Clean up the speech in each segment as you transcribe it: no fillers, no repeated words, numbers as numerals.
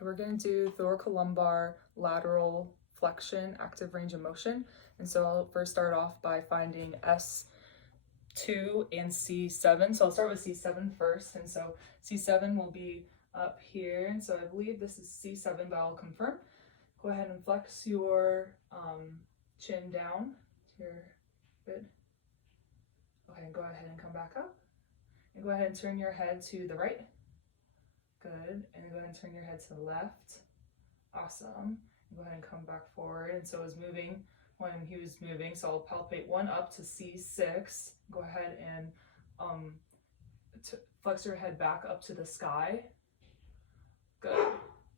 We're going to do thoracolumbar lateral flexion active range of motion. And so I'll first start off by finding S2 and C7. So I'll start with C7 first. And so C7 will be up here. And so I believe this is C7, but I'll confirm. Go ahead and flex your chin down. Good. Okay, go ahead and come back up. And go ahead and turn your head to the right. Good. And then go ahead and turn your head to the left. Awesome. And go ahead and come back forward. And so it was moving when he was moving. So I'll palpate one up to C6. Go ahead and flex your head back up to the sky. Good.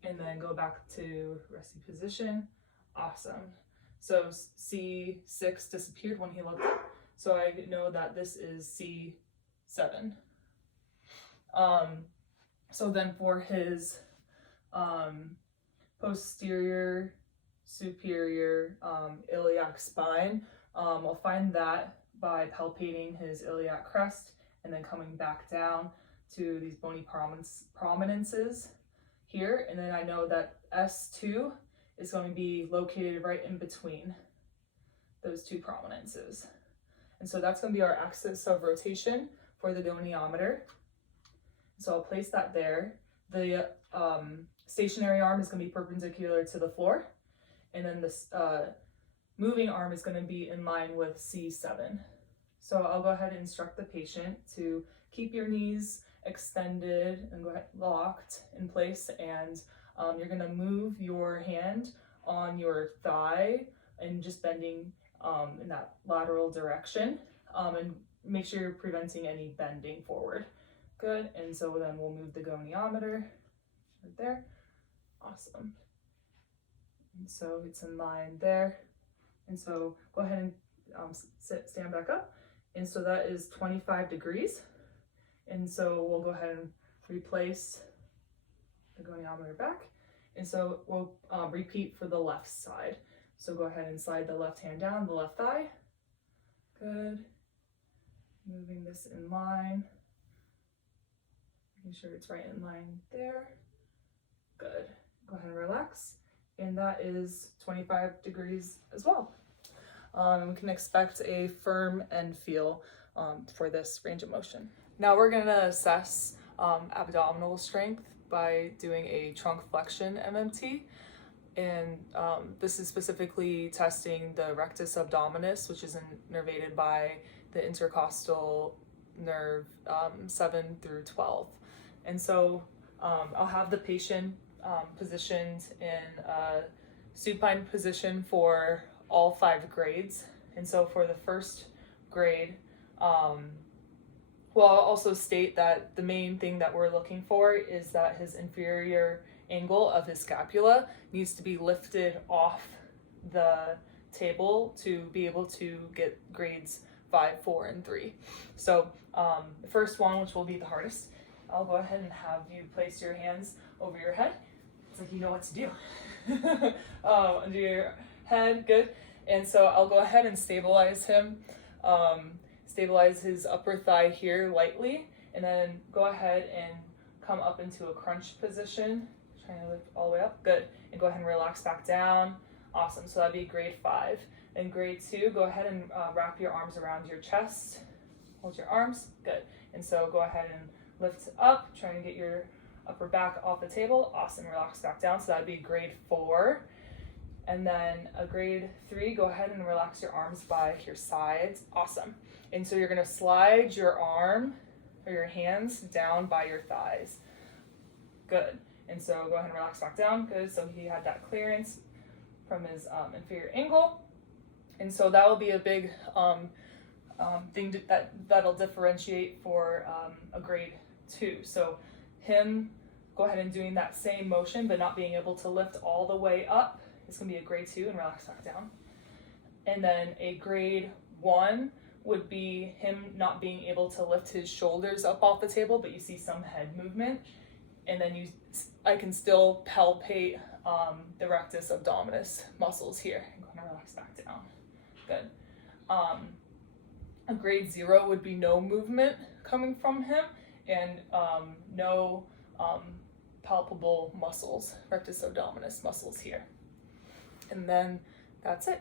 And then go back to resting position. Awesome. So C6 disappeared when he looked up. So I know that this is C7. So then for his posterior superior iliac spine, I'll find that by palpating his iliac crest and then coming back down to these bony prominences here. And then I know that S2 is going to be located right in between those two prominences. And so that's going to be our axis of rotation for the goniometer. So I'll place that there. The stationary arm is going to be perpendicular to the floor. And then this moving arm is going to be in line with C7. So I'll go ahead and instruct the patient to keep your knees extended and go ahead, locked in place. And you're going to move your hand on your thigh and just bending in that lateral direction, and make sure you're preventing any bending forward. Good. And so then we'll move the goniometer right there. Awesome. And so it's in line there. And so go ahead and stand back up. And so that is 25 degrees. And so we'll go ahead and replace the goniometer back. And so we'll repeat for the left side. So go ahead and slide the left hand down the left thigh. Good. Moving this in line. Making sure it's right in line there. Good. Go ahead and relax. And that is 25 degrees as well. We can expect a firm end feel for this range of motion. Now we're going to assess abdominal strength by doing a trunk flexion MMT. And this is specifically testing the rectus abdominis, which is innervated by the intercostal nerve 7 through 12. And so I'll have the patient positioned in a supine position for all 5 grades. And so for the first grade, well, I'll also state that the main thing that we're looking for is that his inferior angle of his scapula needs to be lifted off the table to be able to get grades 5, 4, and 3. So the first one, which will be the hardest, I'll go ahead and have you place your hands over your head. It's like you know what to do. Under your head, good. And so I'll go ahead and stabilize him. Stabilize his upper thigh here lightly, and then go ahead and come up into a crunch position. Trying to lift all the way up, good. And go ahead and relax back down. Awesome, so that'd be grade 5. And grade 2, go ahead and wrap your arms around your chest. Hold your arms, good. And so go ahead and lift up, try and get your upper back off the table. Awesome, relax back down, so that'd be grade 4. And then a grade 3, go ahead and relax your arms by your sides. Awesome. And so you're gonna slide your arm or your hands down by your thighs. Good. And so go ahead and relax back down. Good. So he had that clearance from his inferior angle. And so that will be a big thing that'll differentiate for a grade 2. So him go ahead and doing that same motion, but not being able to lift all the way up. It's going to be a grade 2 and relax back down. And then a grade 1 would be him not being able to lift his shoulders up off the table, but you see some head movement. And then I can still palpate the rectus abdominis muscles here. I'm going to relax back down. Good. A grade 0 would be no movement coming from him and no palpable muscles, rectus abdominis muscles here. And then that's it.